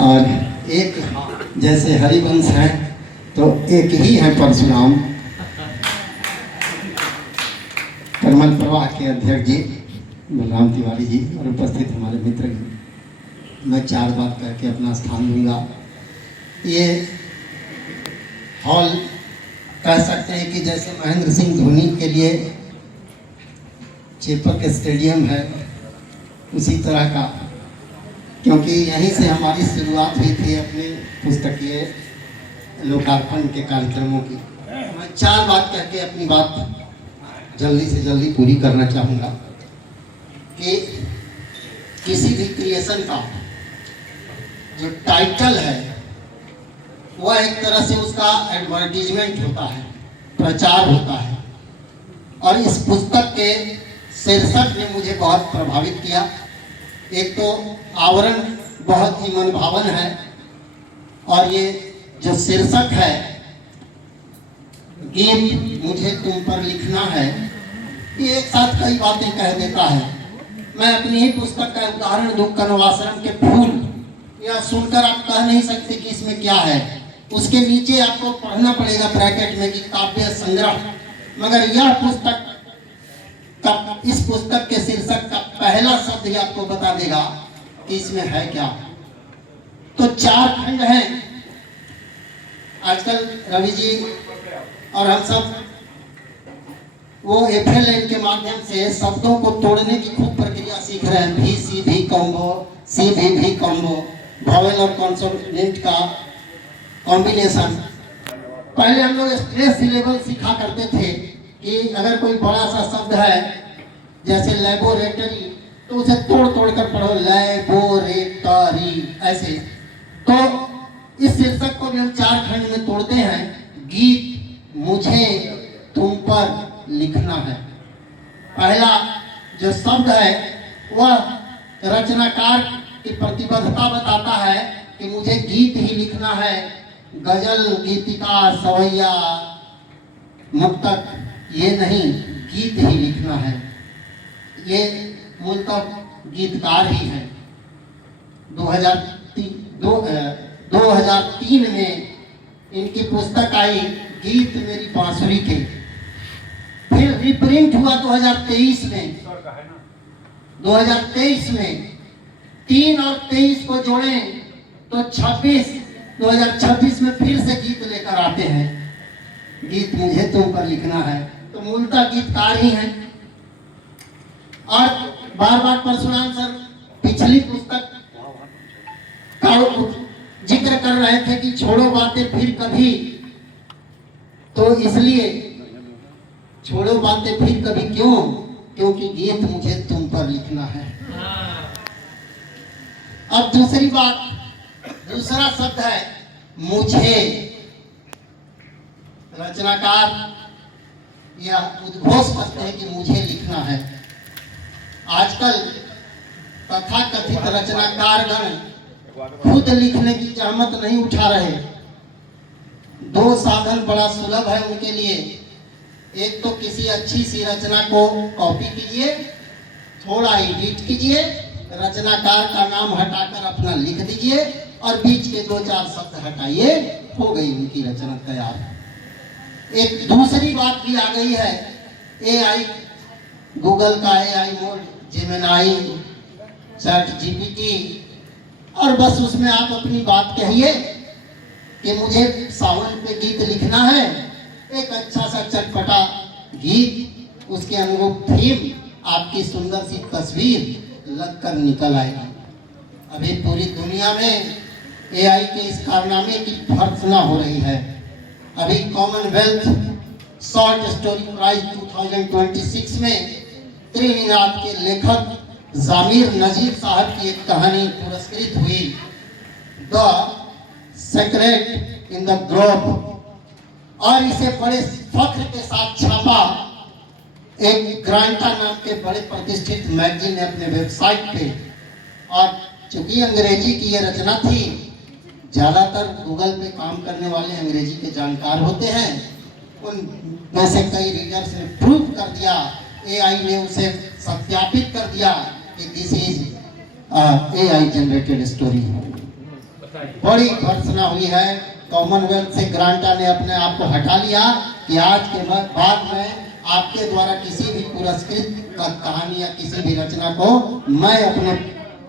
और एक जैसे हरिवंश है तो एक ही है परशुराम। परमल प्रवाह के अध्यक्ष जी बलराम तिवारी जी और उपस्थित हमारे मित्र, मैं चार बात करके अपना स्थान लूँगा। ये हॉल कह सकते हैं कि जैसे महेंद्र सिंह धोनी के लिए चेपक स्टेडियम है, उसी तरह का, क्योंकि यहीं से हमारी शुरुआत हुई थी अपने पुस्तकीय लोकार्पण के कार्यक्रमों की। मैं चार बात करके अपनी बात जल्दी से जल्दी पूरी करना चाहूँगा कि किसी भी क्रिएशन का जो टाइटल है वह एक तरह से उसका एडवर्टीजमेंट होता है, प्रचार होता है। और इस पुस्तक के शीर्षक ने मुझे बहुत प्रभावित किया। एक तो आवरण बहुत ही मनभावन है और ये जो शीर्षक है गीत मुझे तुम पर लिखना है, ये एक साथ कई बातें कह देता है। मैं अपनी ही पुस्तक का उदाहरण दूं, कनवाश्रम के फूल, यह सुनकर आप कह नहीं सकते कि इसमें क्या है। उसके नीचे आपको पढ़ना पड़ेगा ब्रैकेट में कि काव्य संग्रह। मगर यह पुस्तक का, इस पुस्तक के शीर्षक का पहला शब्द ही आपको बता देगा कि इसमें है क्या। तो चार खंड हैं। आजकल रवि जी और हम सब वो FLN के माध्यम से शब्दों को तोड़ने की खूब प्रक्रिया सीख रहे हैं। भी सी भी कॉम्बो, सी भी कॉम्बो, वॉवेल और कॉन्सोनेंट का कॉम्बिनेशन। पहले हम लोग स्ट्रेस सिलेबल सीखा करते थे कि अगर कोई बड़ा सा शब्द है जैसे लेबोरेटरी तो उसे तोड़ तोड़ कर पढ़ो, लेबोरेटरी ऐसे। तो इस शीर्षक को भी हम चार खंड में तोड़ते हैं। गीत मुझे तुम पर लिखना है। पहला जो शब्द है वह रचनाकार की प्रतिबद्धता बताता है कि मुझे गीत ही लिखना है। गजल, गीतिका, सवैया, मुक्तक ये नहीं, गीत ही लिखना है। ये मूलतः गीतकार ही है। 2003 में इनकी पुस्तक आई गीत मेरी बांसुरी के। फिर रिप्रिंट हुआ 2023 में। 2023 में 3 और 23 को जोड़ें तो 2026 में फिर से गीत लेकर आते हैं। गीत मुझे तुम पर लिखना है, तो मूलतः गीतकार ही हैं। और बार बार परशुराम सर पिछली पुस्तक का जिक्र कर रहे थे कि छोड़ो बातें फिर कभी, तो इसलिए छोड़ो बातें फिर कभी क्यों, क्योंकि गीत मुझे तुम पर लिखना है। अब दूसरी बात, दूसरा शब्द है मुझे। रचनाकार या उद्घोष करते हैं कि मुझे लिखना है। आजकल तथाकथित रचनाकारगण खुद लिखने की जहमत नहीं उठा रहे। दो साधन बड़ा सुलभ है उनके लिए। एक तो किसी अच्छी सी रचना को कॉपी कीजिए, थोड़ा एडिट कीजिए, रचनाकार का नाम हटाकर अपना लिख दीजिए और बीच के 2-4 शब्द हटाइए, हो गई उनकी रचना तैयार। एक दूसरी बात भी आ गई है, AI, गूगल का AI मोड, जेमिनी, ChatGPT, और बस उसमें आप अपनी बात कहिए कि मुझे सावन पे गीत लिखना है। एक अच्छा सा चटपटा गीत, उसके अनुरूप थीम, आपकी सुंदर सी तस्वीर लगकर निकल आएगी। अभी पूरी दुनिया में AI के इस कारनामे की भर्त्सना हो रही है। अभी कॉमनवेल्थ शॉर्ट स्टोरी प्राइज 2026 में त्रिनिदाद के लेखक जामिर नजीर साहब की एक कहानी पुरस्कृत हुई, the secret in the grove, और इसे बड़े फख्र के साथ छापा एक ग्रांटा नाम के बड़े प्रतिष्ठित मैगजीन ने अपने वेबसाइट पे। और चूंकि अंग्रेजी की ये रचना थी, ज्यादातर गूगल पे काम करने वाले अंग्रेजी के जानकार होते हैं, उन में से कई रीडर्स ने प्रूव कर दिया, AI ने उसे सत्यापित कर दिया कि this is AI generated story. बड़ी भर्त्सना हुई है। कॉमनवेल्थ से ग्रांटा ने अपने आप को हटा लिया कि आज के बाद में आपके द्वारा किसी भी पुरस्कृत कहानी या किसी भी रचना को मैं अपने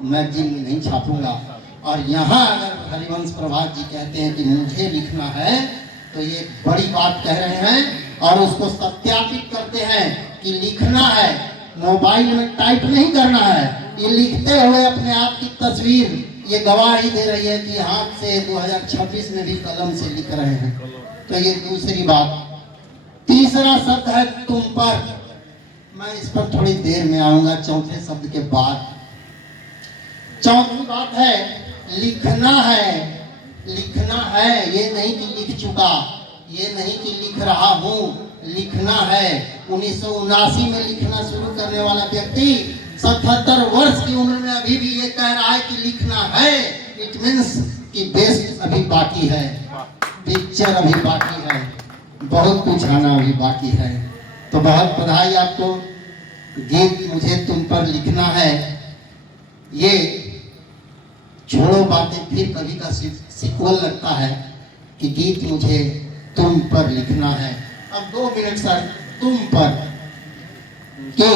मैगजीन में नहीं छापूंगा। और यहाँ अगर हरिवंश प्रभात जी कहते हैं कि मुझे लिखना है, तो ये बड़ी बात कह रहे हैं और उसको सत्यापित करते हैं कि लिखना है, मोबाइल में टाइप नहीं करना है। ये लिखते हुए अपने आप की तस्वीर ये गवाही दे रही है कि हाथ से 2026 में भी कलम से लिख रहे हैं। तो ये दूसरी बात। तीसरा शब्द है तुम पर। मैं इस पर थोड़ी देर में आऊंगा चौथे शब्द के बाद। चौथी बात है लिखना है। लिखना है, ये नहीं कि लिख चुका, ये नहीं कि लिख रहा हूं, लिखना है। 1979 में लिखना शुरू करने वाला व्यक्ति 77 वर्ष की उम्र में अभी भी ये कह रहा है कि लिखना है। इट मीन्स कि बेस्ट अभी बाकी है, पिक्चर अभी बाकी है, बहुत कुछ आना अभी बाकी है। तो बहुत बधाई आपको। गीत मुझे तुम पर लिखना है, ये छोड़ो बातें फिर कभी का सीक्वल लगता है कि गीत मुझे तुम पर लिखना है। अब 2 मिनट सर तुम पर कि